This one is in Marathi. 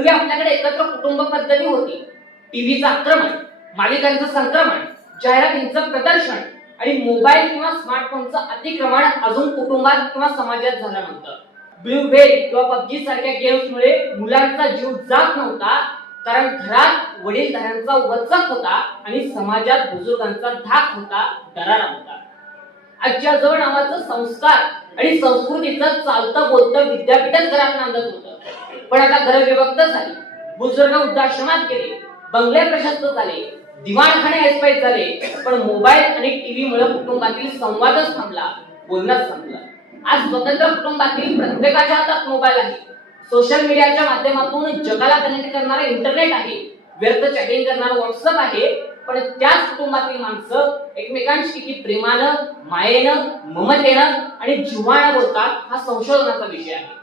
पूर्वी आपल्याकडे एकत्र कुटुंब पद्धती होती. टीव्हीचं आक्रमण, मालिकांचं संक्रमण, जाहिरातींचं प्रदर्शन आणि मोबाईल किंवा स्मार्टफोनचं अतिक्रमण अजून कुटुंबात किंवा समाजात झालं नव्हतं. ब्लू व्हेल किंवा पबजी सारख्या गेम्समुळे मुलांचा जीव जात नव्हता, कारण घरात वडीलधाऱ्यांचा वचक होता आणि समाजात बुजुर्गांचा धाक होता, दरारा होता. आजी आजोबा नावाचं संस्कार आणि संस्कृतीचं चालतं बोलतं विद्यापीठच घरात नांदत होतं. पण आता घरं विभक्त झाली, बुजुर्ग वृद्धाश्रमात गेले, बंगले प्रशस्त झाले, दिवाणखाने ऐसपैस झाले, पण मोबाईल आणि टीव्ही मुळे कुटुंबातील संवादच थांबला, बोलणंच संपलं. आज स्वतंत्र कुटुंबातील प्रत्येकाच्या हातात मोबाईल आहे. सोशल मीडियाच्या माध्यमातून जगाला कनेक्ट करणारा इंटरनेट आहे, व्यर्थ चॅटिंग करणारा व्हॉट्सअप आहे, पण त्याच कुटुंबातील माणसं एकमेकांशी किती प्रेमानं, मायेनं, ममतेनं आणि जिव्हाळ्यानं बोलतात हा संशोधनाचा विषय आहे.